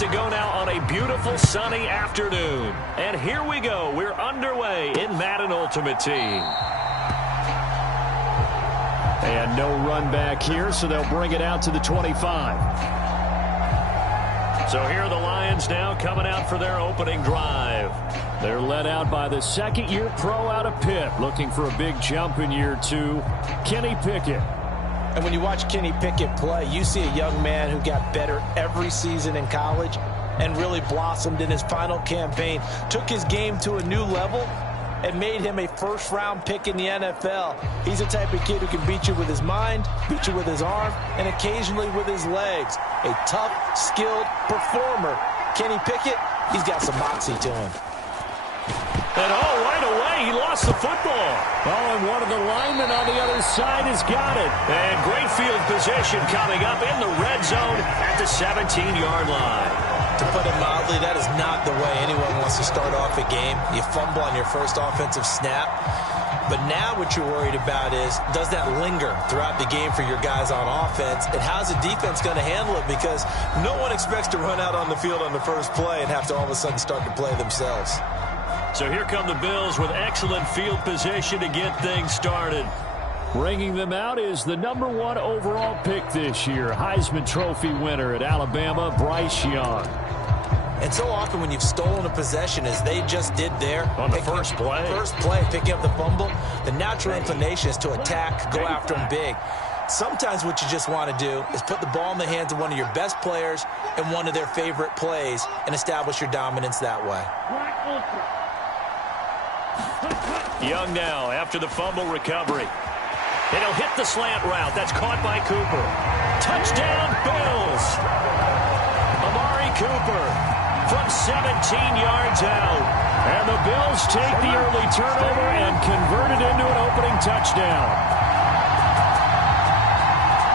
to go now on a beautiful sunny afternoon. And here we go. We're underway in Madden Ultimate Team. And no run back here, so they'll bring it out to the 25. So here are the Lions now coming out for their opening drive. They're led out by the second-year pro out of Pitt, looking for a big jump in year 2, Kenny Pickett. And when you watch Kenny Pickett play, you see a young man who got better every season in college and really blossomed in his final campaign, took his game to a new level, and made him a first-round pick in the NFL. He's the type of kid who can beat you with his mind, beat you with his arm, and occasionally with his legs. A tough, skilled performer. Kenny Pickett, he's got some moxie to him. And right away, he lost the football. And one of the linemen on the other side has got it. And great field position coming up in the red zone at the 17-yard line. To put it mildly, that is not the way anyone wants to start off a game. You fumble on your first offensive snap. But now what you're worried about is, does that linger throughout the game for your guys on offense? And how's the defense going to handle it? Because no one expects to run out on the field on the first play and have to all of a sudden start to play themselves. So here come the Bills with excellent field position to get things started. Bringing them out is the #1 overall pick this year, Heisman Trophy winner at Alabama, Bryce Young. And so often when you've stolen a possession, as they just did there, on the first play, picking up the fumble, the natural inclination is to attack, go after them big. Sometimes what you just want to do is put the ball in the hands of one of your best players and one of their favorite plays and establish your dominance that way. Young now after the fumble recovery. And he'll hit the slant route. That's caught by Cooper. Touchdown, Bills. Amari Cooper from 17 yards out. And the Bills take the early turnover and convert it into an opening touchdown.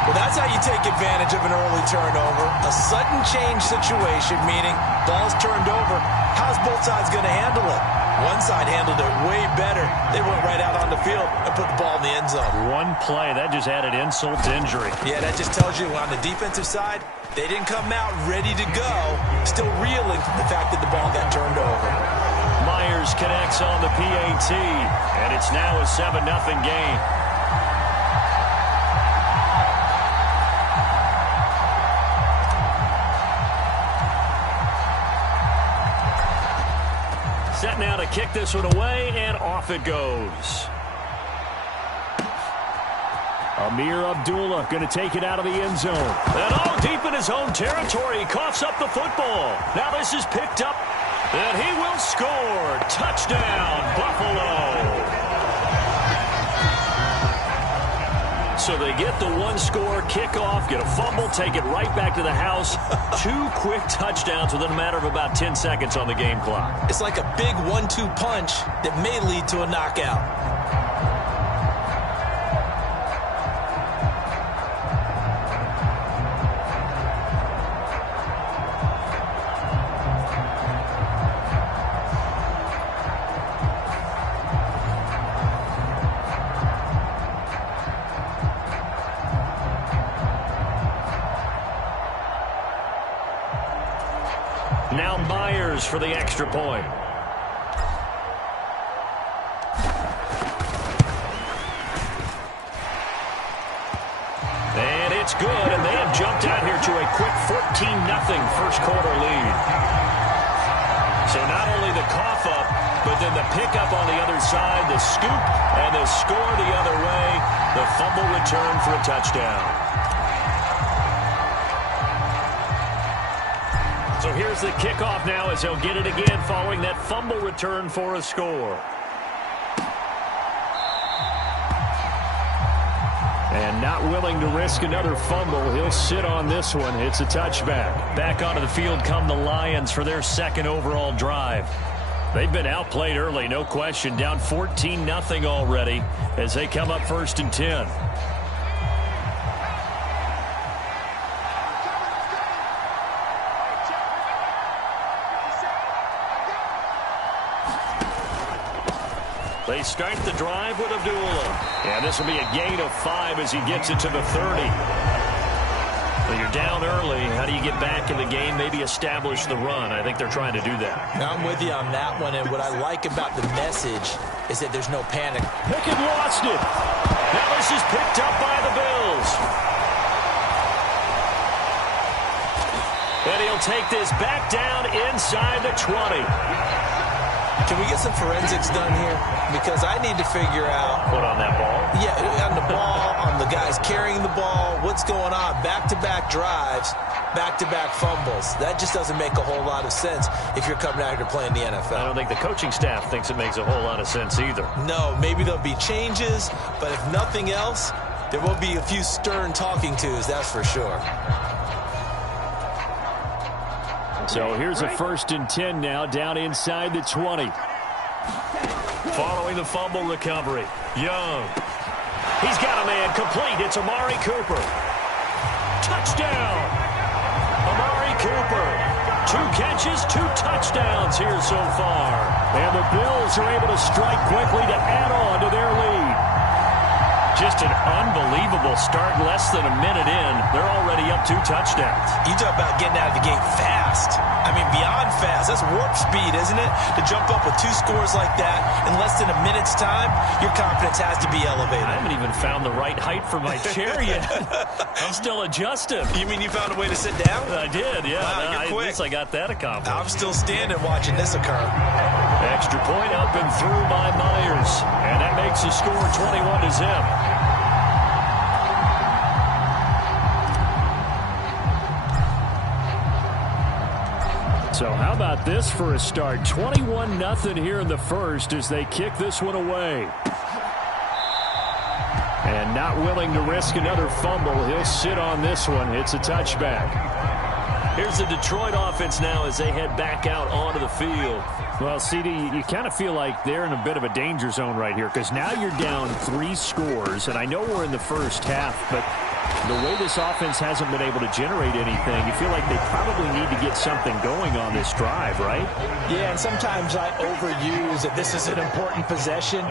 Well, that's how you take advantage of an early turnover. A sudden change situation, meaning ball's turned over. How's both sides going to handle it? One side handled it way better. They went right out on the field and put the ball in the end zone. One play, that just added insult to injury. Yeah, that just tells you on the defensive side, they didn't come out ready to go, still reeling from the fact that the ball got turned over. Myers connects on the PAT, and it's now a 7-0 game. Set now to kick this one away, and off it goes. Amir Abdullah going to take it out of the end zone. And all deep in his own territory. He coughs up the football. Now this is picked up, and he will score. Touchdown, Buffalo. So they get the one-score kickoff, get a fumble, take it right back to the house. 2 quick touchdowns within a matter of about 10 seconds on the game clock. It's like a big 1-2 punch that may lead to a knockout. Now Myers for the extra point. And it's good, and they have jumped out here to a quick 14-0 first quarter lead. So not only the cough up, but then the pickup on the other side, the scoop, and the score the other way, the fumble return for a touchdown. So here's the kickoff now as he'll get it again following that fumble return for a score. And not willing to risk another fumble. He'll sit on this one. It's a touchback. Back onto the field come the Lions for their second overall drive. They've been outplayed early, no question. Down 14-0 already as they come up 1st and 10. They start the drive with Abdullah. And this will be a gain of 5 as he gets it to the 30. Well, you're down early. How do you get back in the game, maybe establish the run? I think they're trying to do that. I'm with you on that one, and what I like about the message is that there's no panic. Pickett lost it. Now this is picked up by the Bills. And he'll take this back down inside the 20. Can we get some forensics done here? Because I need to figure out. Put on that ball. Yeah, on the ball, on the guys carrying the ball. What's going on? Back-to-back drives, back-to-back fumbles. That just doesn't make a whole lot of sense if you're coming out here to play in the NFL. I don't think the coaching staff thinks it makes a whole lot of sense either. No, maybe there'll be changes, but if nothing else, there will be a few stern talking tos, that's for sure. So here's a 1st and 10 now, down inside the 20. Following the fumble recovery, Young. He's got a man complete. It's Amari Cooper. Touchdown! Amari Cooper. 2 catches, 2 touchdowns here so far. And the Bills are able to strike quickly to add on to their lead. Just an unbelievable start. Less than a minute in, they're already up 2 touchdowns. You talk about getting out of the gate fast. I mean, beyond fast. That's warp speed, isn't it? To jump up with 2 scores like that in less than a minute's time, your confidence has to be elevated. I haven't even found the right height for my chair yet. I'm still adjusting. You mean you found a way to sit down? I did, yeah. Wow, you're quick. At least I got that accomplished. I'm still standing watching this occur. Extra point up and through by Myers. And that makes the score 21-0. So how about this for a start? 21-0 here in the first as they kick this one away. And not willing to risk another fumble. He'll sit on this one. It's a touchback. Here's the Detroit offense now as they head back out onto the field. Well, CD, you kind of feel like they're in a bit of a danger zone right here because now you're down 3 scores. And I know we're in the first half, but the way this offense hasn't been able to generate anything, you feel like they probably need to get something going on this drive, right? Yeah, and sometimes I overuse that this is an important possession.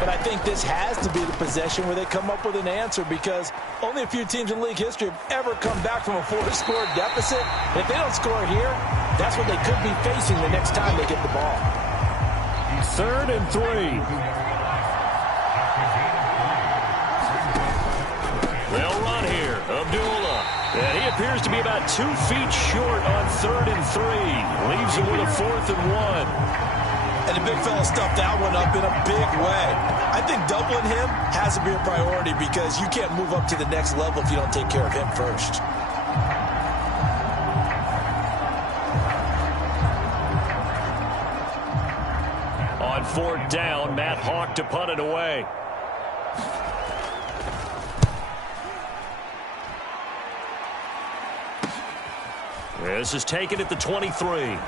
But I think this has to be the possession where they come up with an answer because only a few teams in league history have ever come back from a 4-score deficit. And if they don't score here, that's what they could be facing the next time they get the ball. 3rd and 3. They'll run here. Abdullah. And he appears to be about 2 feet short on 3rd and 3. Leaves it with a 4th and 1. And the big fella stuffed that one up in a big way. I think doubling him has to be a priority because you can't move up to the next level if you don't take care of him first. On 4th down, Matt Hawk to punt it away. This is taken at the 23.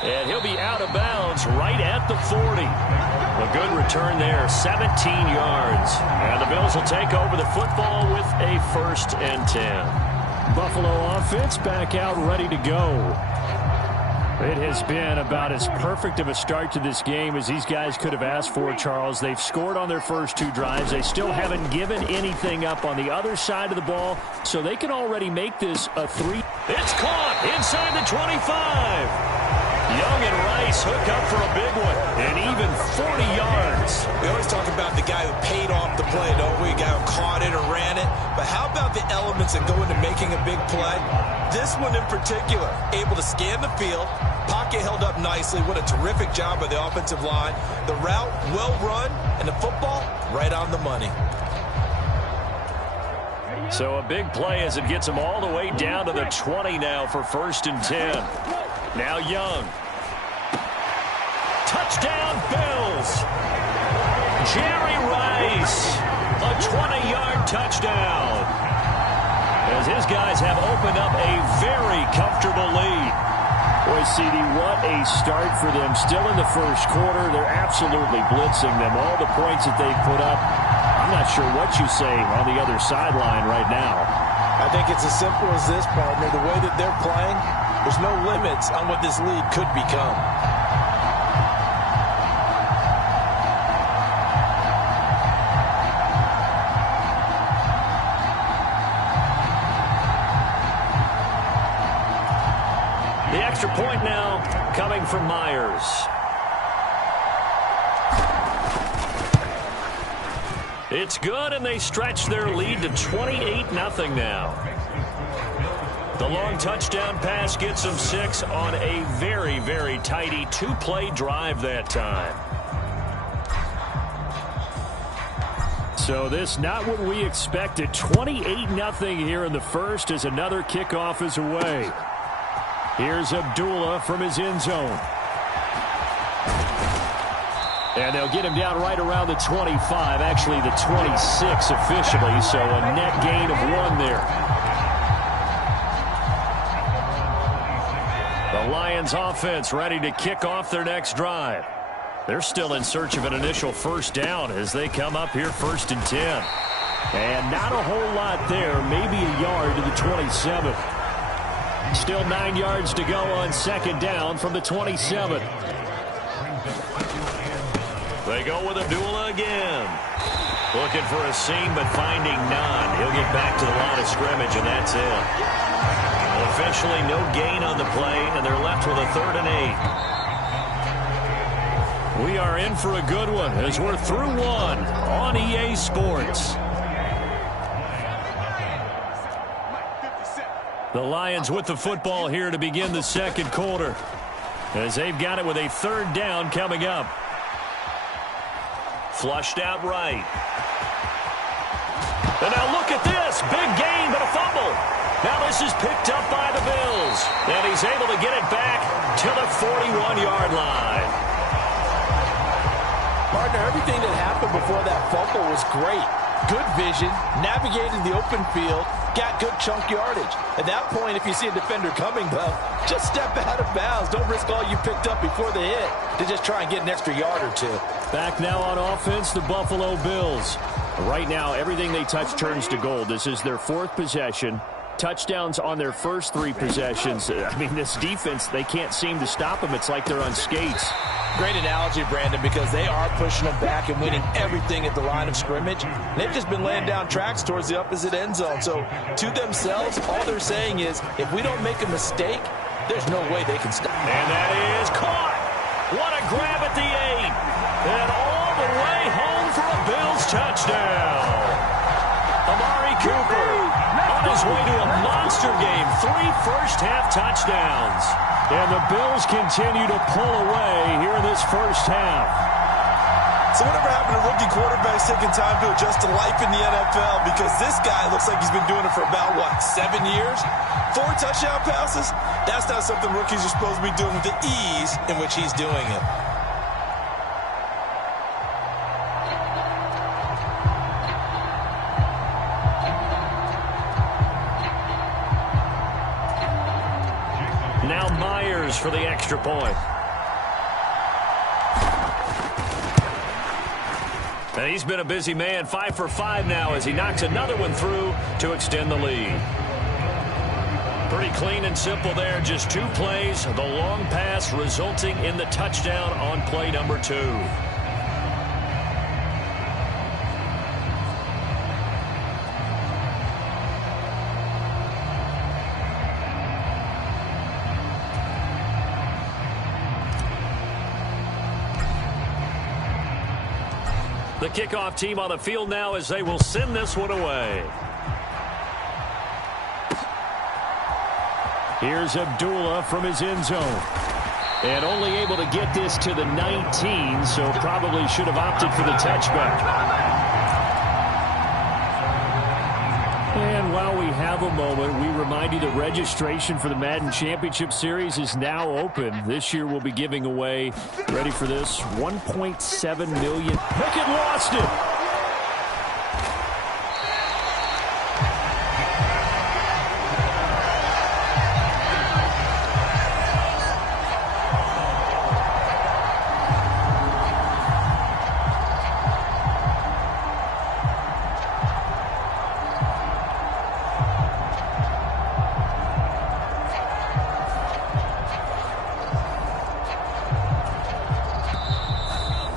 And he'll be out of bounds right at the 40. A good return there, 17 yards. And the Bills will take over the football with a 1st and 10. Buffalo offense back out ready to go. It has been about as perfect of a start to this game as these guys could have asked for, Charles. They've scored on their first 2 drives. They still haven't given anything up on the other side of the ball, so they can already make this a 3. It's caught inside the 25. Young and Rice hook up for a big one, and even 40 yards. We always talk about the guy who paid off the play, don't we? The guy who caught it or ran it. But how about the elements that go into making a big play? This one in particular, able to scan the field, pocket held up nicely. What a terrific job by the offensive line. The route, well run, and the football, right on the money. So a big play as it gets them all the way down to the 20 now for 1st and 10. Now Young. Touchdown Bills. Jerry Rice. A 20-yard touchdown. As his guys have opened up a very comfortable lead. Boy, CD, what a start for them. Still in the first quarter. They're absolutely blitzing them. All the points that they've put up. I'm not sure what you say on the other sideline right now. I think it's as simple as this, partner. The way that they're playing, there's no limits on what this lead could become. Point now coming from Myers. It's good, and they stretch their lead to 28-0 now. The long touchdown pass gets them 6 on a very, very tidy 2-play drive that time. So this not what we expected. 28-0 here in the first as another kickoff is away. Here's Abdullah from his end zone. And they'll get him down right around the 25, actually the 26 officially, so a net gain of 1 there. The Lions offense ready to kick off their next drive. They're still in search of an initial first down as they come up here 1st and 10. And not a whole lot there, maybe a yard to the 27. Still 9 yards to go on 2nd down from the 27. They go with Abdullah again. Looking for a seam, but finding none. He'll get back to the line of scrimmage, and that's it. Officially no gain on the play, and they're left with a 3rd and 8. We are in for a good one as we're through 1 on EA Sports. The Lions with the football here to begin the 2nd quarter as they've got it with a 3rd down coming up. Flushed out right. And now look at this. Big gain, but a fumble. Now this is picked up by the Bills. And he's able to get it back to the 41-yard line. Partner, everything that happened before that fumble was great. Good vision, navigated the open field, got good chunk yardage. At that point, if you see a defender coming, though, just step out of bounds. Don't risk all you picked up before the hit to just try and get an extra yard or 2. Back now on offense, the Buffalo Bills. Right now, everything they touch turns to gold. This is their 4th possession. Touchdowns on their first 3 possessions. I mean, this defense, they can't seem to stop them. It's like they're on skates. Great analogy, Brandon, because they are pushing them back and winning everything at the line of scrimmage. They've just been laying down tracks towards the opposite end zone. So to themselves, all they're saying is, if we don't make a mistake, there's no way they can stop. And that is caught. What a grab at the 8. And all the way home for a Bills touchdown. Amari Cooper on his way to a monster game. 3 first-half touchdowns. And the Bills continue to pull away here in this first half. So whatever happened to rookie quarterbacks taking time to adjust to life in the NFL? Because this guy looks like he's been doing it for about, 7 years? 4 touchdown passes? That's not something rookies are supposed to be doing with the ease in which he's doing it. Now Myers for the extra point. And he's been a busy man, 5 for 5 now as he knocks another one through to extend the lead. Pretty clean and simple there, just 2 plays. The long pass resulting in the touchdown on play number 2. The kickoff team on the field now as they will send this one away. Here's Abdullah from his end zone. And only able to get this to the 19, so probably should have opted for the touchback. And while we have a moment, we remind you that registration for the Madden Championship Series is now open. This year we'll be giving away, ready for this, $1.7 million. Pickett lost it.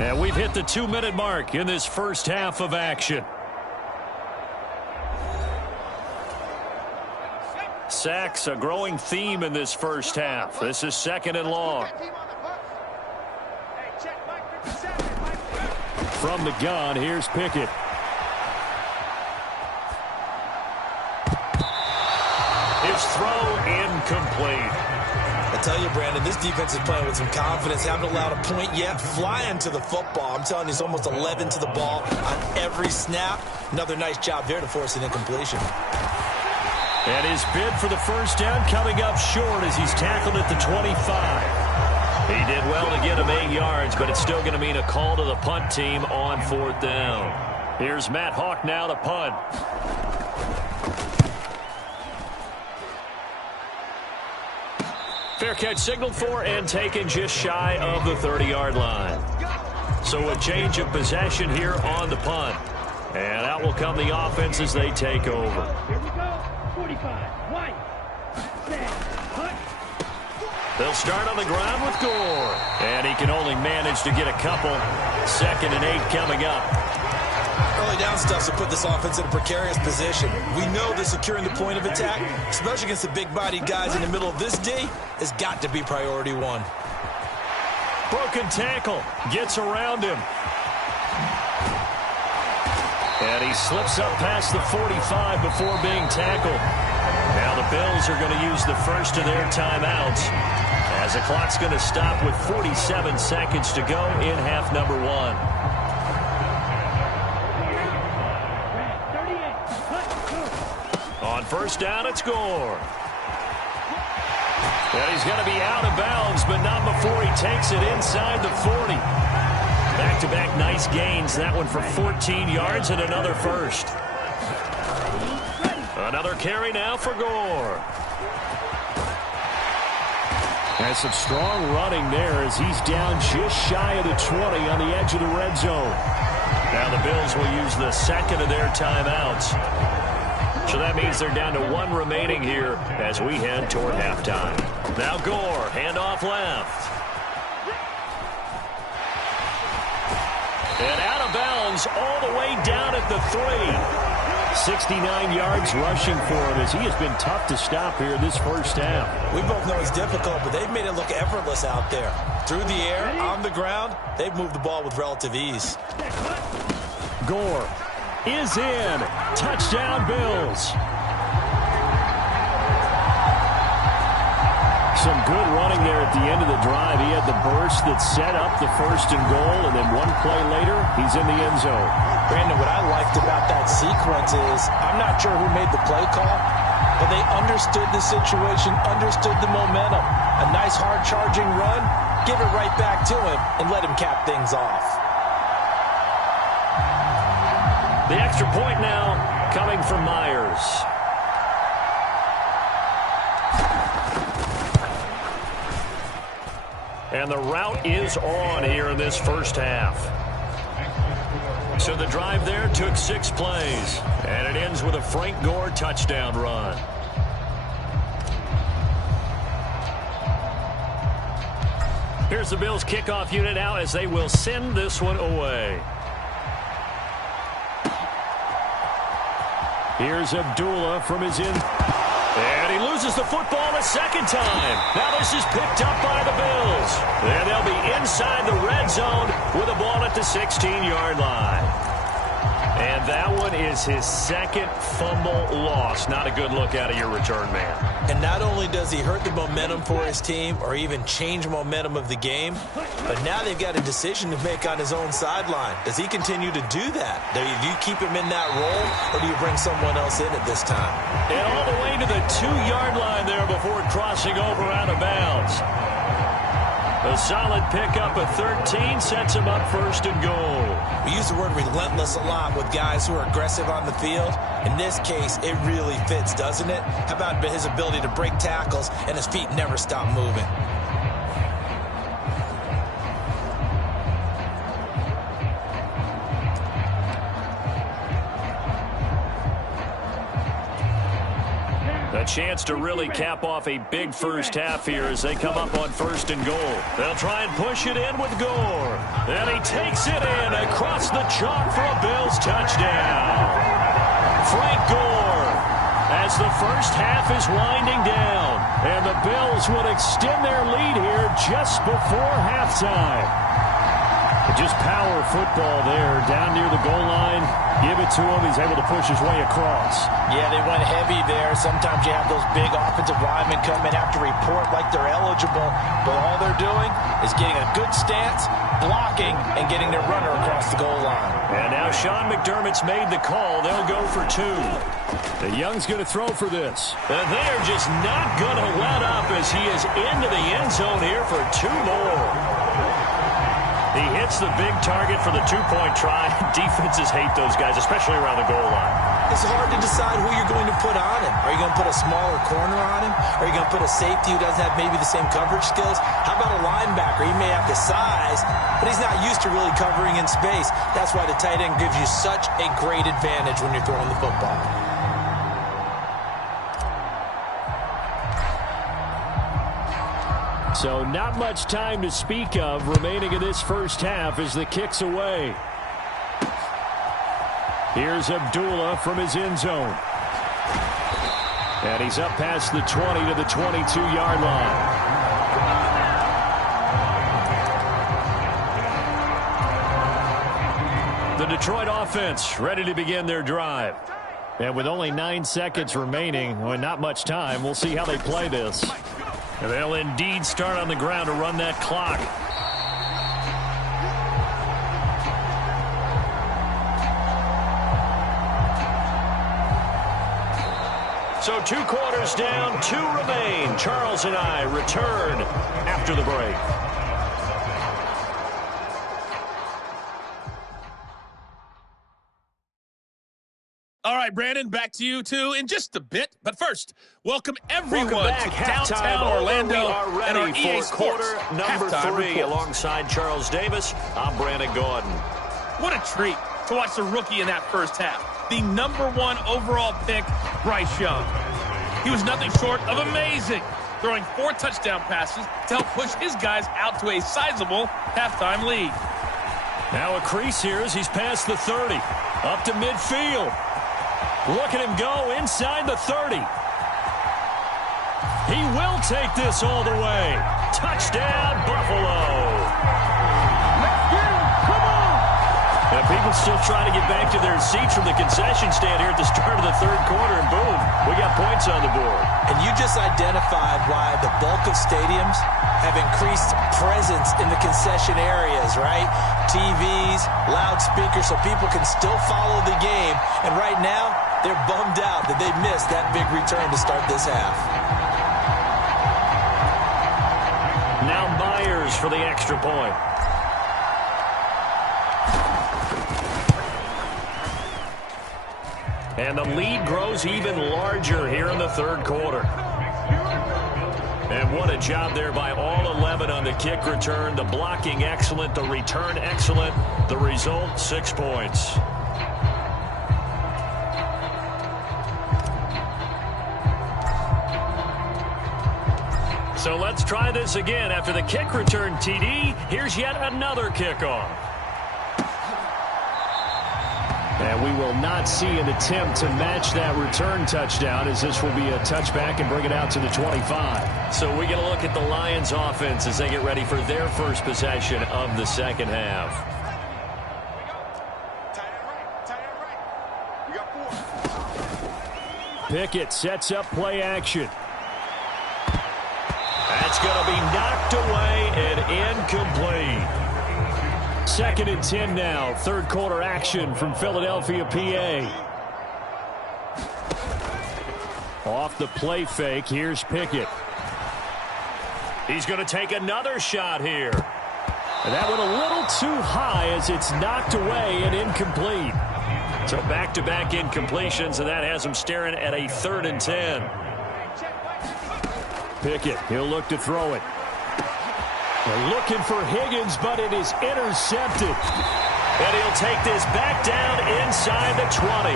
And we've hit the 2-minute mark in this first half of action. sacks, a growing theme in this first half. This is 2nd and long. From the gun, here's Pickett. His throw incomplete. I tell you, Brandon, this defense is playing with some confidence. Haven't allowed a point yet. Flying to the football. I'm telling you, he's almost 11 to the ball on every snap. Another nice job there to force an incompletion. And his bid for the first down coming up short as he's tackled at the 25. He did well to get him 8 yards, but it's still going to mean a call to the punt team on 4th down. Here's Matt Hawk now to punt. Fair catch signaled for and taken just shy of the 30-yard line. So a change of possession here on the punt. And out will come the offense as they take over. Here we go. 45. White. Set. Punt. They'll start on the ground with Gore. And he can only manage to get a couple. 2nd and 8 coming up. Early down stuff will put this offense in a precarious position. We know that securing the point of attack, especially against the big-bodied guys in the middle of this D, has got to be priority 1. Broken tackle. Gets around him. And he slips up past the 45 before being tackled. Now the Bills are going to use the first of their timeouts as the clock's going to stop with 47 seconds to go in half number 1. On first down, it's Gore. And he's going to be out of bounds, but not before he takes it inside the 40. Back-to-back nice gains. That one for 14 yards and another first. Another carry now for Gore. And some strong running there as he's down just shy of the 20 on the edge of the red zone. Now the Bills will use the second of their timeouts. So that means they're down to 1 remaining here as we head toward halftime. Now Gore, handoff left. And out of bounds all the way down at the 3. 69 yards rushing for him as he has been tough to stop here this first half. We both know it's difficult, but they've made it look effortless out there. Through the air, on the ground, they've moved the ball with relative ease. Gore is in. Touchdown, Bills. Some good running there at the end of the drive. He had the burst that set up the 1st and goal, and then one play later, he's in the end zone. Brandon, what I liked about that sequence is I'm not sure who made the play call, but they understood the situation, understood the momentum. A nice hard-charging run, give it right back to him, and let him cap things off. The extra point now coming from Myers. And the route is on here in this first half. So the drive there took 6 plays. And it ends with a Frank Gore touchdown run. Here's the Bills kickoff unit now as they will send this one away. Here's Abdullah from his in. And he loses the football a second time. Now this is picked up by the Bills. And they'll be inside the red zone with the ball at the 16-yard line. And that one is his 2nd fumble loss. Not a good look out of your return man. And not only does he hurt the momentum for his team or even change momentum of the game, but now they've got a decision to make on his own sideline. Does he continue to do that? Do you keep him in that role, or do you bring someone else in at this time? And all the way to the 2-yard line there before crossing over out of bounds. A solid pickup of 13 sets him up 1st and goal. We use the word relentless a lot with guys who are aggressive on the field. In this case, it really fits, doesn't it? How about his ability to break tackles and his feet never stop moving? A chance to really cap off a big first half here as they come up on 1st and goal. They'll try and push it in with Gore. And he takes it in across the chalk for a Bills touchdown. Frank Gore has as the first half is winding down. And the Bills would extend their lead here just before halftime. Just power football there down near the goal line. Give it to him. He's able to push his way across. Yeah, they went heavy there. Sometimes you have those big offensive linemen come in, have to report like they're eligible, but all they're doing is getting a good stance, blocking, and getting their runner across the goal line. And now Sean McDermott's made the call. They'll go for 2. The Young's going to throw for this. And they are just not going to let up as he is into the end zone here for 2 more. He hits the big target for the 2-point try. Defenses hate those guys, especially around the goal line. It's hard to decide who you're going to put on him. Are you going to put a smaller corner on him? Are you going to put a safety who doesn't have maybe the same coverage skills? How about a linebacker? He may have the size, but he's not used to really covering in space. That's why the tight end gives you such a great advantage when you're throwing the football. So not much time to speak of remaining in this first half as the kick's away. Here's Abdullah from his end zone. And he's up past the 20 to the 22-yard line. The Detroit offense ready to begin their drive. And with only 9 seconds remaining, well, not much time, we'll see how they play this. And they'll indeed start on the ground to run that clock. So 2 quarters down, 2 remain. Charles and I return after the break. All right, Brandon, back to you, too, in just a bit. But first, welcome everyone to downtown Orlando and our EA Sports number 3 alongside Charles Davis. I'm Brandon Gordon. What a treat to watch the rookie in that first half. The #1 overall pick, Bryce Young. He was nothing short of amazing, throwing 4 touchdown passes to help push his guys out to a sizable halftime lead. Now a crease here as he's past the 30, up to midfield. Look at him go inside the 30. He will take this all the way. Touchdown, Buffalo. Let's get him. Come on. And people still trying to get back to their seats from the concession stand here at the start of the 3rd quarter, and boom, we got points on the board. And you just identified why the bulk of stadiums have increased presence in the concession areas, right? TVs, loudspeakers, so people can still follow the game. And right now, they're bummed out that they missed that big return to start this half. Now Myers for the extra point. And the lead grows even larger here in the 3rd quarter. And what a job there by all 11 on the kick return. The blocking excellent, the return excellent. The result, 6 points. So let's try this again. After the kick return TD, here's yet another kickoff. And we will not see an attempt to match that return touchdown, as this will be a touchback and bring it out to the 25. So we get a look at the Lions offense as they get ready for their first possession of the 2nd half. Pickett sets up play action. That's going to be knocked away and incomplete. 2nd and 10 now. 3rd quarter action from Philadelphia, PA. Off the play fake, here's Pickett. He's going to take another shot here. And that went a little too high as it's knocked away and incomplete. So back-to-back incompletions, and that has him staring at a 3rd and 10. Pickett, he'll look to throw it. They're looking for Higgins, but it is intercepted. And he'll take this back down inside the 20.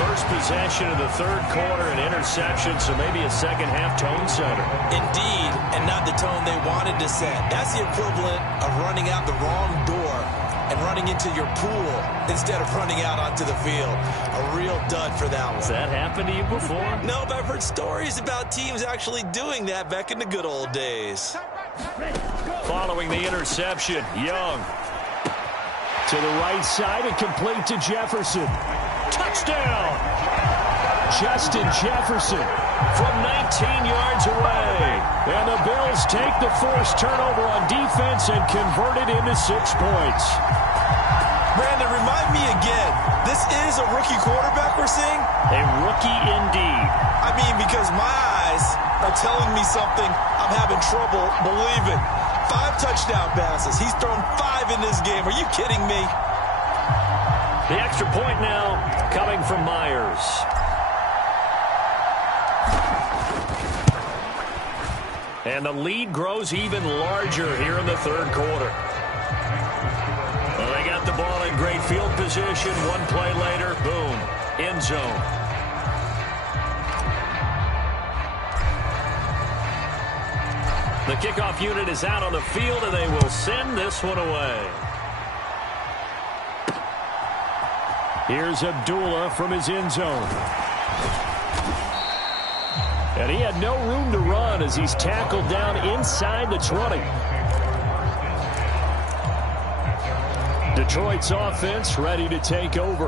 First possession of the 3rd quarter, an interception, so maybe a 2nd half tone setter. Indeed, and not the tone they wanted to set. That's the equivalent of running out the wrong door and running running into your pool instead of running out onto the field. A real dud for that one. Has that happened to you before? No, but I've heard stories about teams actually doing that back in the good old days. Following the interception, Young. To the right side and complete to Jefferson. Touchdown! Justin Jefferson from 19 yards away. And the Bills take the forced turnover on defense and convert it into 6 points. Brandon, remind me again, this is a rookie quarterback we're seeing? A rookie indeed. I mean, because my eyes are telling me something I'm having trouble believing. 5 touchdown passes. He's thrown 5 in this game. Are you kidding me? The extra point now coming from Myers. And the lead grows even larger here in the third quarter. Well, they got the ball in great field position. One play later, boom, end zone. The kickoff unit is out on the field, and they will send this one away. Here's Abdullah from his end zone. And he had no room to run as he's tackled down inside the 20. Detroit's offense ready to take over.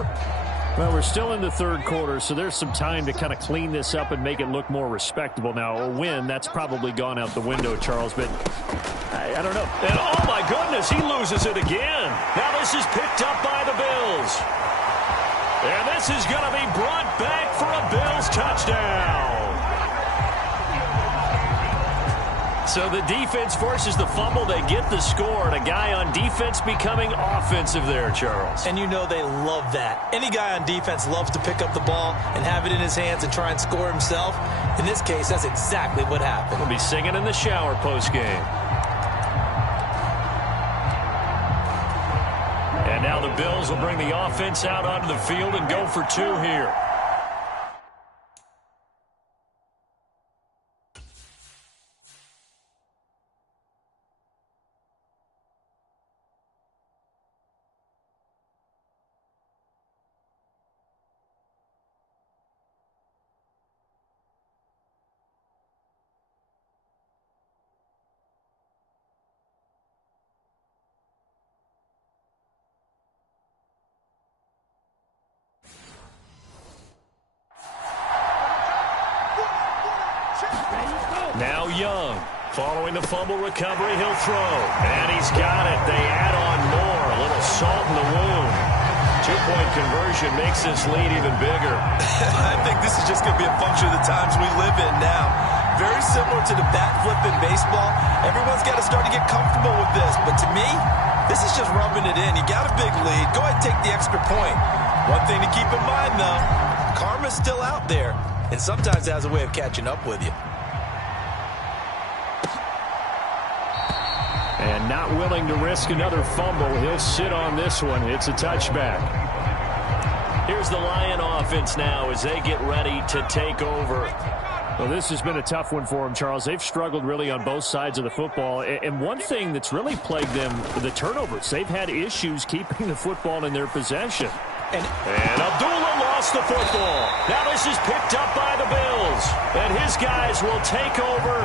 Well, we're still in the third quarter, so there's some time to kind of clean this up and make it look more respectable. Now, a win, that's probably gone out the window, Charles, but I don't know. And, oh, my goodness, he loses it again. Now this is picked up by the Bills. And this is going to be brought back for a Bills touchdown. So the defense forces the fumble. They get the score, and a guy on defense becoming offensive there, Charles. And you know they love that. Any guy on defense loves to pick up the ball and have it in his hands and try and score himself. In this case, that's exactly what happened. We'll be singing in the shower postgame. And now the Bills will bring the offense out onto the field and go for 2 here. Now Young, following the fumble recovery, he'll throw. And he's got it. They add on more. A little salt in the wound. 2-point conversion makes this lead even bigger. I think this is just going to be a function of the times we live in now. Very similar to the bat flip in baseball. Everyone's got to start to get comfortable with this. But to me, this is just rubbing it in. You got a big lead. Go ahead and take the extra point. One thing to keep in mind, though, karma's still out there. And sometimes it has a way of catching up with you. And not willing to risk another fumble. He'll sit on this one. It's a touchback. Here's the Lion offense now as they get ready to take over. Well, this has been a tough one for them, Charles. They've struggled really on both sides of the football. And one thing that's really plagued them, the turnovers. They've had issues keeping the football in their possession. And Abdullah lost the football. Now this is picked up by the Bills. And his guys will take over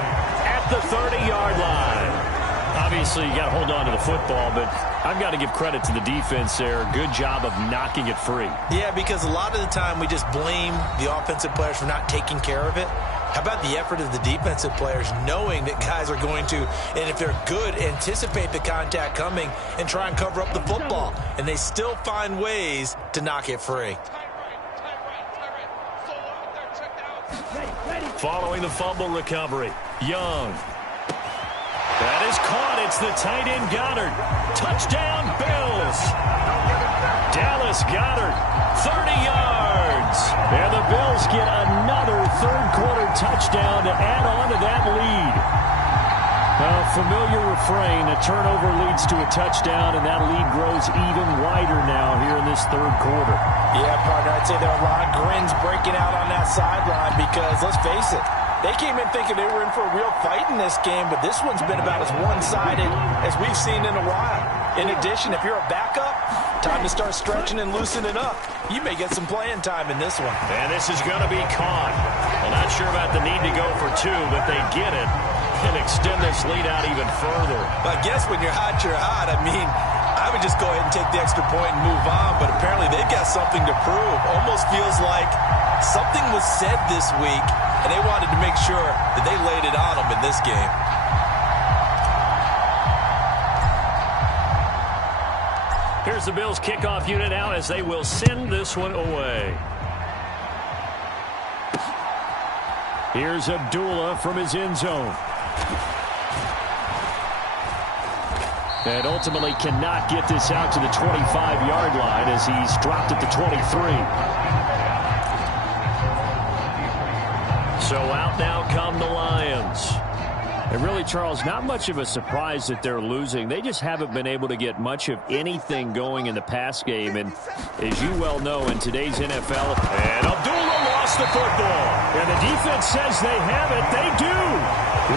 at the 30-yard line. Obviously, you got to hold on to the football, but I've got to give credit to the defense there. Good job of knocking it free. Yeah, because a lot of the time we just blame the offensive players for not taking care of it. How about the effort of the defensive players knowing that guys are going to, and if they're good, anticipate the contact coming and try and cover up the football. And they still find ways to knock it free. Following the fumble recovery, Young. That is caught. It's the tight end Goddard. Touchdown, Bills. Dallas Goddard, 30 yards. And the Bills get another third-quarter touchdown to add on to that lead. A familiar refrain, a turnover leads to a touchdown, and that lead grows even wider now here in this third quarter. Yeah, partner, I'd say there are a lot of grins breaking out on that sideline because, let's face it, they came in thinking they were in for a real fight in this game, but this one's been about as one-sided as we've seen in a while. In addition, if you're a backup, time to start stretching and loosening up. You may get some playing time in this one. And this is going to be caught. Well, not sure about the need to go for two, but they get it and extend this lead out even further. I guess when you're hot, you're hot. I mean, I would just go ahead and take the extra point and move on, but apparently they've got something to prove. Almost feels like something was said this week, and they wanted to make sure that they laid it on them in this game. Here's the Bills kickoff unit now as they will send this one away. Here's Abdullah from his end zone. And ultimately cannot get this out to the 25-yard line as he's dropped at the 23. So out now come the Lions. And really, Charles, not much of a surprise that they're losing. They just haven't been able to get much of anything going in the pass game. And as you well know, in today's NFL, and Abdullah lost the football. And the defense says they have it. They do.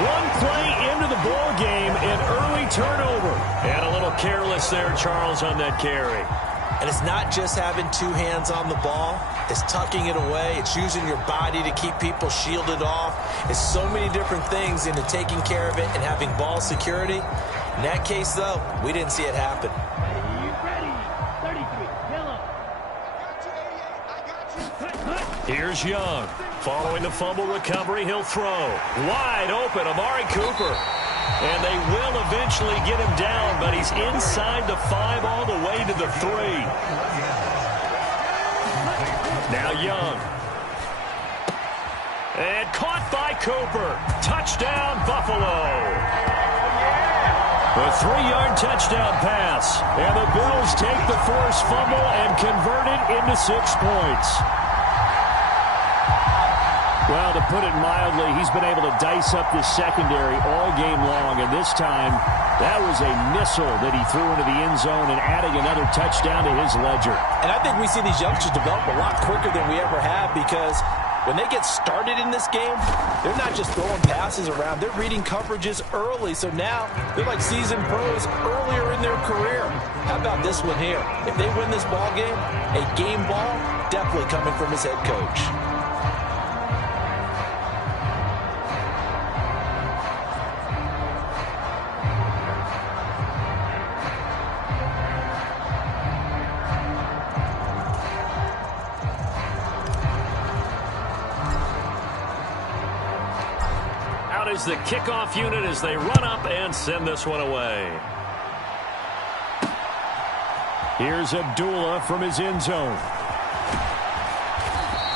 One play into the ball game, an early turnover. And a little careless there, Charles, on that carry. And it's not just having two hands on the ball. It's tucking it away. It's using your body to keep people shielded off. It's so many different things into taking care of it and having ball security. In that case, though, we didn't see it happen. Ready. 33. Yellow. Here's Young. Following the fumble recovery, he'll throw. Wide open, Amari Cooper. And they will eventually get him down, but he's inside the 5 all the way to the 3. Now Young. And caught by Cooper. Touchdown, Buffalo. A 3-yard touchdown pass. And the Bills take the forced fumble and convert it into 6 points. Well, to put it mildly, he's been able to dice up this secondary all game long, and this time that was a missile that he threw into the end zone and adding another touchdown to his ledger. And I think we see these youngsters develop a lot quicker than we ever have because when they get started in this game, they're not just throwing passes around. They're reading coverages early, so now they're like seasoned pros earlier in their career. How about this one here? If they win this ball game, a game ball definitely coming from his head coach. Is the kickoff unit as they run up and send this one away. Here's Abdullah from his end zone.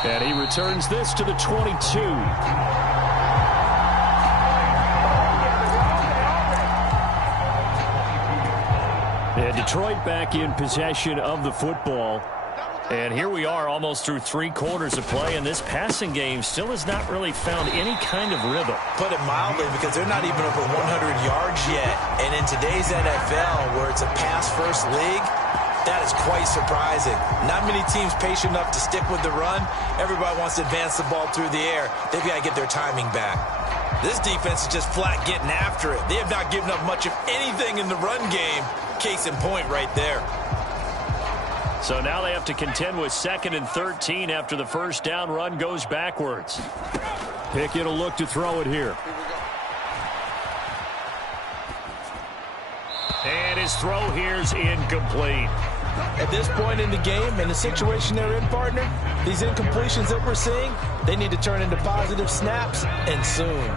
And he returns this to the 22. And Detroit back in possession of the football. And here we are almost through 3 quarters of play, and this passing game still has not really found any kind of rhythm. Put it mildly, because they're not even over 100 yards yet. And in today's NFL, where it's a pass-first league, that is quite surprising. Not many teams patient enough to stick with the run. Everybody wants to advance the ball through the air. They've got to get their timing back. This defense is just flat getting after it. They have not given up much of anything in the run game. Case in point right there. So now they have to contend with 2nd and 13 after the first down run goes backwards. Pickett will look to throw it here. And his throw here's incomplete. At this point in the game, in the situation they're in, partner, these incompletions that we're seeing, they need to turn into positive snaps, and soon.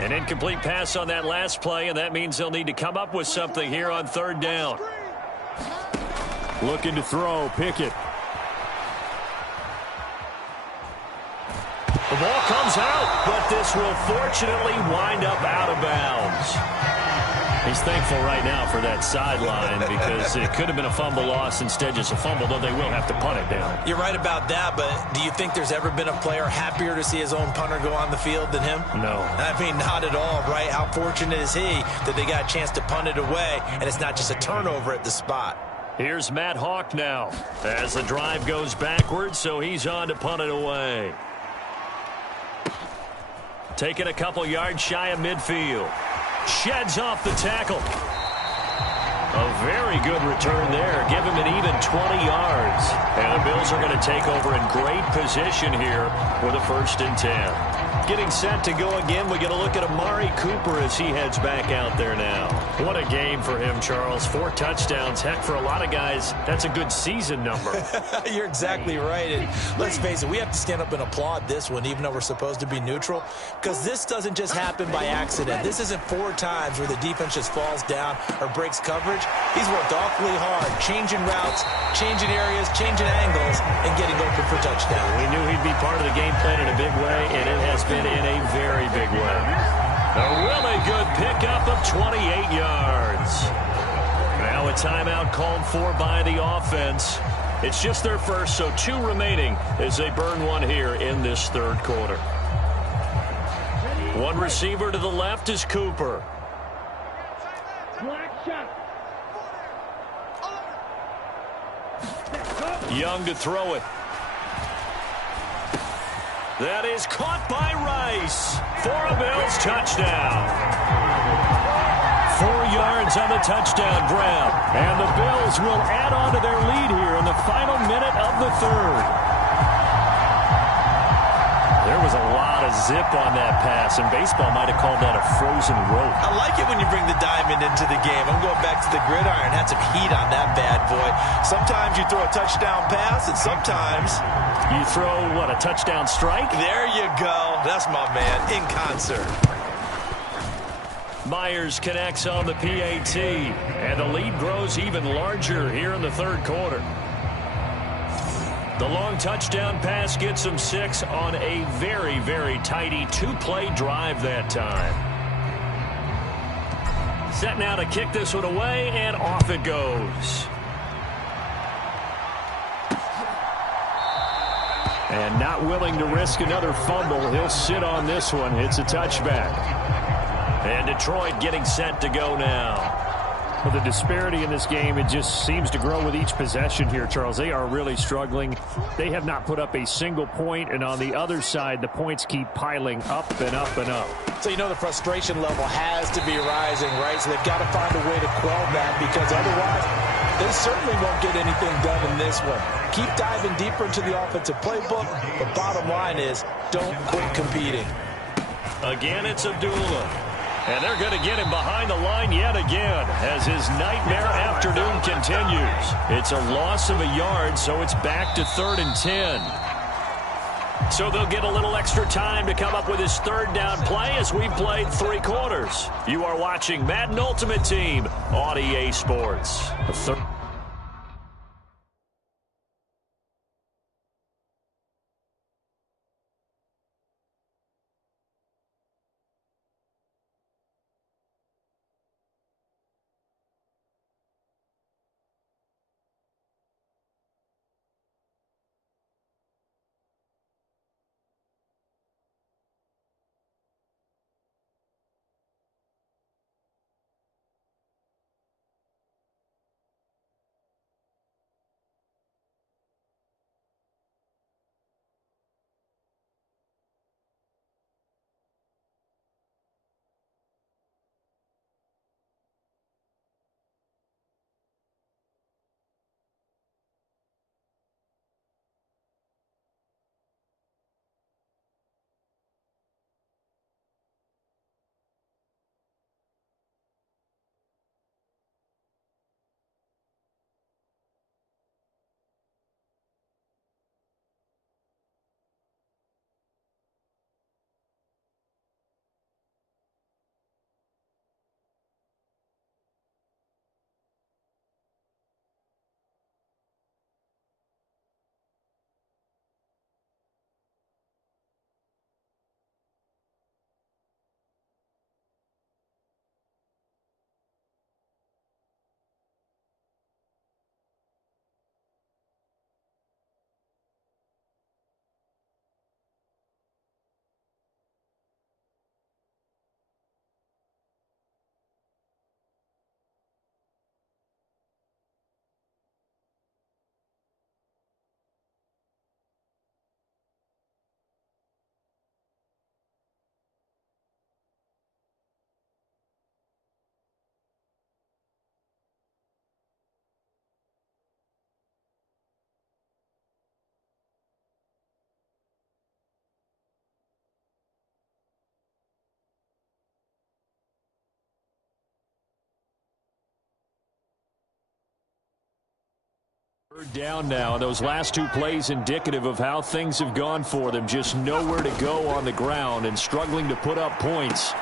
An incomplete pass on that last play, and that means they'll need to come up with something here on 3rd down. Looking to throw, Pickett. The ball comes out, but this will fortunately wind up out of bounds. He's thankful right now for that sideline because it could have been a fumble loss, instead just a fumble, though they will have to punt it down. You're right about that, but do you think there's ever been a player happier to see his own punter go on the field than him? No. I mean, not at all, right? How fortunate is he that they got a chance to punt it away, and it's not just a turnover at the spot. Here's Matt Hawk now as the drive goes backwards, so he's on to punt it away. Taking a couple yards shy of midfield. Sheds off the tackle. A very good return there. Give him an even 20 yards. And the Bills are going to take over in great position here with a 1st and 10. Getting set to go again, we get a look at Amari Cooper as he heads back out there now. What a game for him, Charles. 4 touchdowns. Heck, for a lot of guys, that's a good season number. You're exactly right. And let's face it, we have to stand up and applaud this one, even though we're supposed to be neutral, because this doesn't just happen by accident. This isn't 4 times where the defense just falls down or breaks coverage. He's worked awfully hard, changing routes, changing areas, changing angles, and getting open for touchdown. We knew he'd be part of the game plan in a big way, and it has been in a very big way. A really good pickup of 28 yards. Now a timeout called for by the offense. It's just their first, so 2 remaining as they burn one here in this 3rd quarter. One receiver to the left is Cooper. Black shot. Young to throw it. That is caught by Rice for a Bills touchdown. 4 yards on the touchdown grab. And the Bills will add on to their lead here in the final minute of the 3rd. There was a lot of zip on that pass, and baseball might have called that a frozen rope. I like it when you bring the diamond into the game. I'm going back to the gridiron. Had some heat on that bad boy. Sometimes you throw a touchdown pass, and sometimes you throw, what, a touchdown strike? There you go. That's my man, in concert. Myers connects on the PAT, and the lead grows even larger here in the 3rd quarter. The long touchdown pass gets them 6 on a very, very tidy 2-play drive that time. Set now to kick this one away, and off it goes. And not willing to risk another fumble, he'll sit on this one. It's a touchback. And Detroit getting set to go now. Well, the disparity in this game, it just seems to grow with each possession here, Charles. They are really struggling. They have not put up a single point, and on the other side, the points keep piling up and up and up. So you know the frustration level has to be rising, right? So they've got to find a way to quell that, because otherwise they certainly won't get anything done in this one. Keep diving deeper into the offensive playbook. The bottom line is don't quit competing. Again, it's Abdullah. And they're going to get him behind the line yet again as his nightmare afternoon continues. It's a loss of a yard, so it's back to 3rd and 10. So they'll get a little extra time to come up with his 3rd down play as we've played 3 quarters. You are watching Madden Ultimate Team on EA Sports. Down now, and those last two plays indicative of how things have gone for them. Just nowhere to go on the ground and struggling to put up points.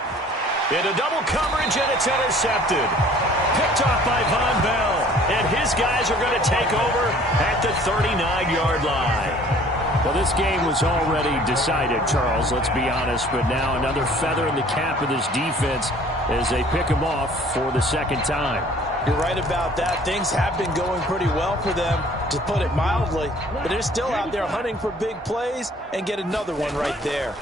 Into double coverage, and it's intercepted. Picked off by Von Bell, and his guys are going to take over at the 39-yard line. Well, this game was already decided, Charles, let's be honest, but now another feather in the cap of this defense as they pick them off for the second time. You're right about that. Things have been going pretty well for them, to put it mildly. But they're still out there hunting for big plays and get another one right there.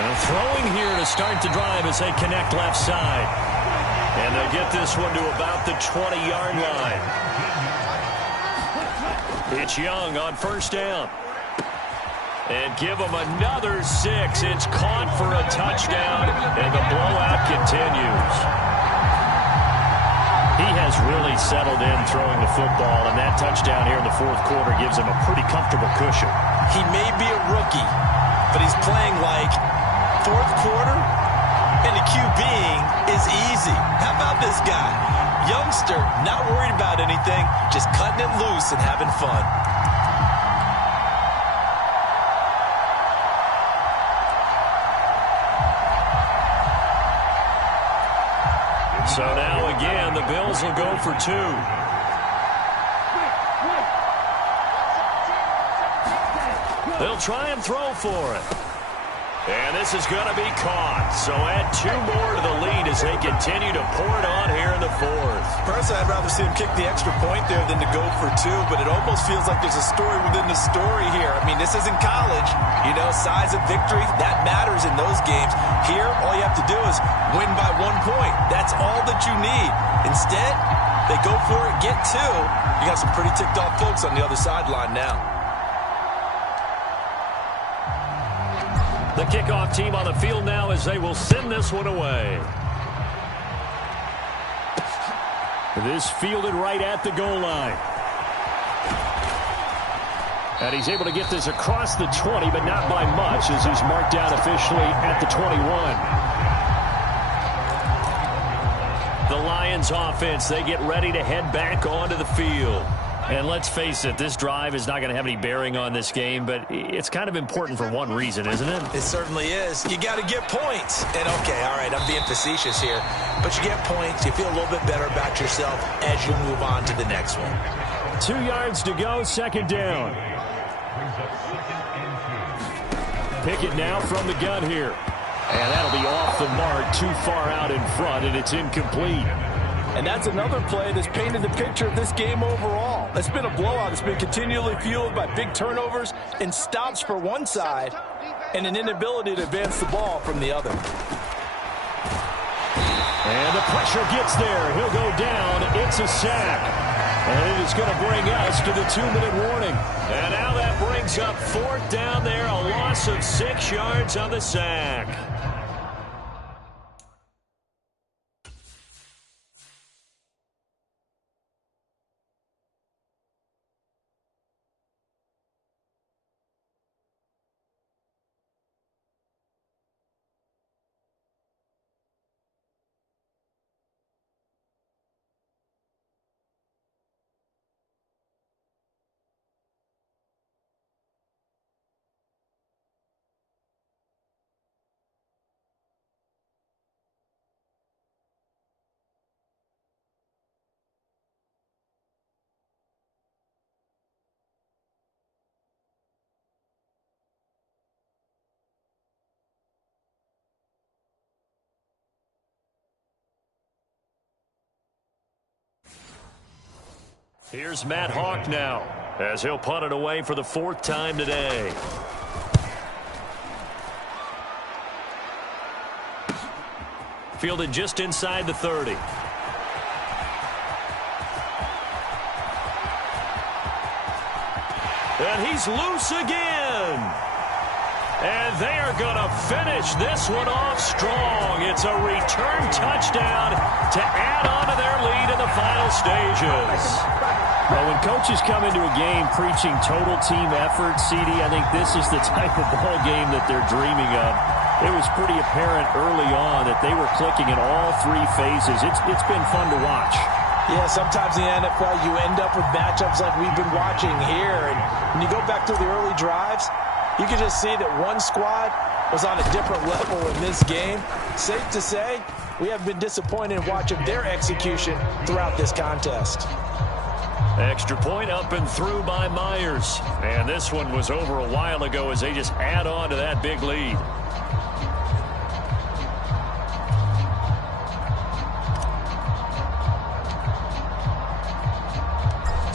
And throwing here to start the drive as they connect left side. And they get this one to about the 20-yard line. It's Young on first down. And give them another 6. It's caught for a touchdown, and the blowout continues. He has really settled in throwing the football, and that touchdown here in the fourth quarter gives him a pretty comfortable cushion. He may be a rookie, but he's playing like fourth quarter, and the QBing is easy. How about this guy? Youngster, not worried about anything, just cutting it loose and having fun. So now again, the Bills will go for 2. They'll try and throw for it. And this is going to be caught. So add 2 more to the lead as they continue to pour it on here in the fourth. Personally, I'd rather see him kick the extra point there than to go for 2, but it almost feels like there's a story within the story here. I mean, this isn't college. You know, size of victory, that matters in those games. Here, all you have to do is win by 1 point. That's all that you need. Instead, they go for it, get 2. You got some pretty ticked off folks on the other sideline now. The kickoff team on the field now as they will send this one away. This fielded right at the goal line. And he's able to get this across the 20, but not by much as he's marked down officially at the 21. The Lions offense, they get ready to head back onto the field. And let's face it, this drive is not going to have any bearing on this game, but it's kind of important for one reason, isn't it? It certainly is. You got to get points. And, okay, all right, I'm being facetious here. But you get points, you feel a little bit better about yourself as you move on to the next one. 2 yards to go, second down. Pickett now from the gun here. And that'll be off the mark, too far out in front, and it's incomplete. And that's another play that's painted the picture of this game overall. It's been a blowout. It's been continually fueled by big turnovers and stops for one side and an inability to advance the ball from the other. And the pressure gets there. He'll go down. It's a sack. And it is going to bring us to the 2-minute warning. And now that brings up fourth down there, a loss of 6 yards on the sack. Here's Matt Hawk now as he'll punt it away for the 4th time today. Fielded just inside the 30. And he's loose again. And they are going to finish this one off strong. It's a return touchdown to add on to their lead in the final stages. Well, when coaches come into a game preaching total team effort, CD, I think this is the type of ball game that they're dreaming of. It was pretty apparent early on that they were clicking in all 3 phases. It's been fun to watch. Yeah, sometimes in the NFL you end up with matchups like we've been watching here. And when you go back to the early drives, you can just see that one squad was on a different level in this game. Safe to say, we have been disappointed in watching their execution throughout this contest. Extra point up and through by Myers. And this one was over a while ago as they just add on to that big lead.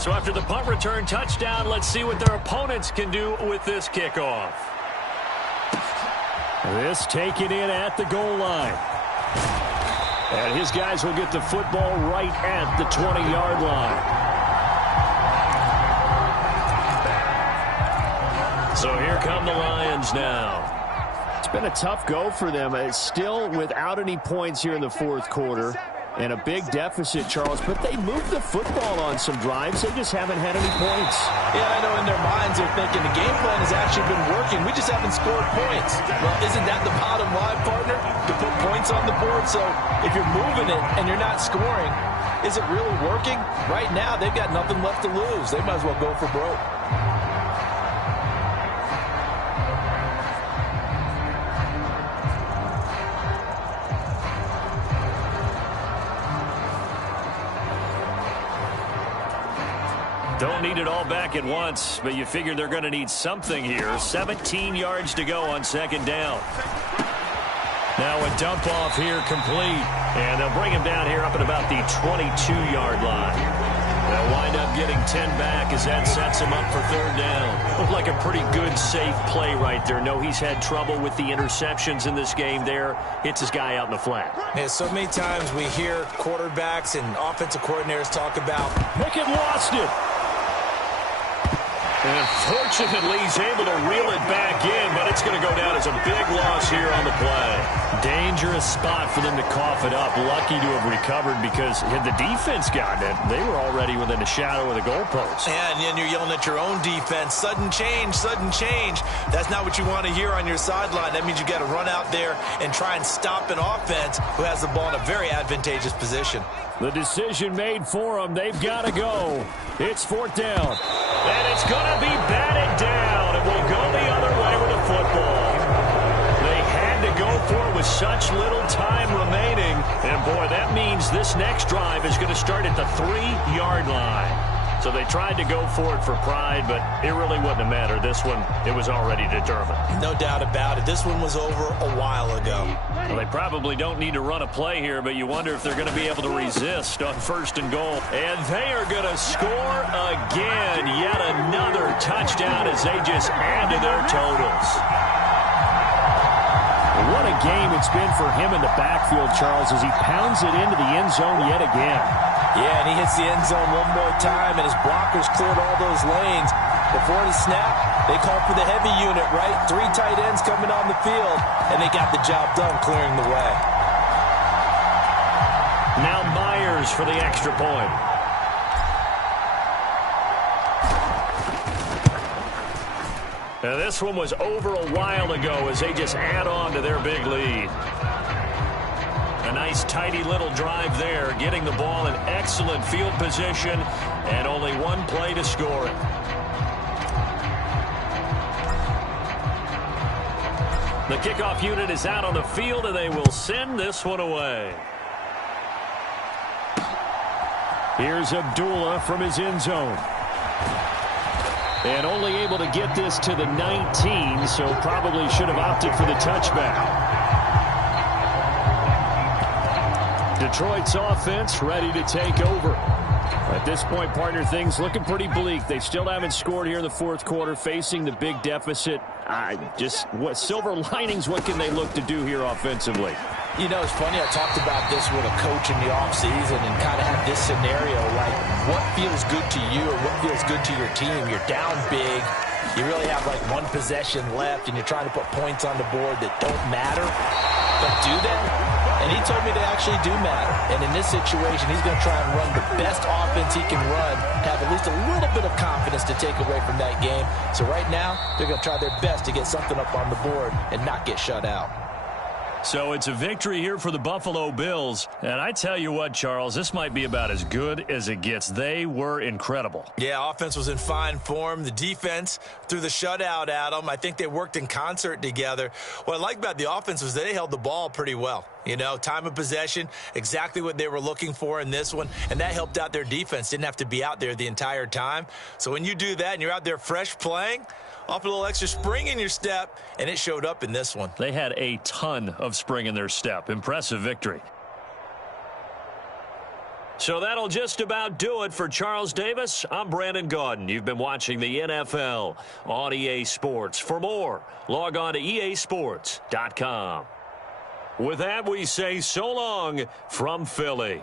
So after the punt return touchdown, let's see what their opponents can do with this kickoff. This taken in at the goal line. And his guys will get the football right at the 20-yard line. So here come the Lions now. It's been a tough go for them. It's still without any points here in the fourth quarter. And a big deficit, Charles, but they moved the football on some drives. They just haven't had any points. Yeah, I know in their minds they're thinking the game plan has actually been working. We just haven't scored points. Well, isn't that the bottom line, partner? To put points on the board? So if you're moving it and you're not scoring, is it really working? Right now, they've got nothing left to lose. They might as well go for broke. Don't need it all back at once, but you figure they're going to need something here. 17 yards to go on second down. Now a dump off here complete. And they'll bring him down here up at about the 22-yard line. They'll wind up getting 10 back as that sets him up for third down. Looked like a pretty good, safe play right there. No, he's had trouble with the interceptions in this game there. Hits his guy out in the flat. Yeah, so many times we hear quarterbacks and offensive coordinators talk about Pickett lost it. And fortunately, he's able to reel it back in, but it's going to go down as a big loss here on the play. Dangerous spot for them to cough it up. Lucky to have recovered because had the defense gotten it, they were already within a shadow of the goalpost. Yeah, and then you're yelling at your own defense. Sudden change, sudden change. That's not what you want to hear on your sideline. That means you got to run out there and try and stop an offense who has the ball in a very advantageous position. The decision made for them. They've got to go. It's fourth down. And it's going to be batted down. It will go the other way with the football. They had to go for it with such little time remaining. And, boy, that means this next drive is going to start at the 3-yard line. So they tried to go for it for pride, but it really wouldn't have mattered. This one, it was already determined. No doubt about it. This one was over a while ago. Well, they probably don't need to run a play here, but you wonder if they're going to be able to resist on first and goal. And they are going to score again. Yet another touchdown as they just add to their totals. What a game it's been for him in the backfield, Charles, as he pounds it into the end zone yet again. Yeah, and he hits the end zone one more time, and his blockers cleared all those lanes. Before the snap, they called for the heavy unit, right? 3 tight ends coming on the field, and they got the job done clearing the way. Now Myers for the extra point. Now this one was over a while ago as they just add on to their big lead. A nice tidy little drive there, getting the ball in excellent field position, and only one play to score it. The kickoff unit is out on the field, and they will send this one away. Here's Abdullah from his end zone. And only able to get this to the 19, so probably should have opted for the touchback. Detroit's offense ready to take over. At this point, partner, things looking pretty bleak. They still haven't scored here in the fourth quarter, facing the big deficit. What silver linings, what can they look to do here offensively? You know, it's funny, I talked about this with a coach in the offseason and kind of had this scenario, like what feels good to you or what feels good to your team. You're down big. You really have like one possession left, and you're trying to put points on the board that don't matter. But do they? And he told me they actually do matter. And in this situation, he's going to try and run the best offense he can run, have at least a little bit of confidence to take away from that game. So right now, they're going to try their best to get something up on the board and not get shut out. So it's a victory here for the Buffalo Bills. And I tell you what, Charles, this might be about as good as it gets. They were incredible. Yeah, offense was in fine form. The defense threw the shutout at them. I think they worked in concert together. What I like about the offense was they held the ball pretty well. You know, time of possession, exactly what they were looking for in this one. And that helped out their defense. Didn't have to be out there the entire time. So when you do that and you're out there fresh playing, off a little extra spring in your step, and it showed up in this one. They had a ton of spring in their step. Impressive victory. So that'll just about do it for Charles Davis. I'm Brandon Gaudin. You've been watching the NFL on EA Sports. For more, log on to easports.com. With that, we say so long from Philly.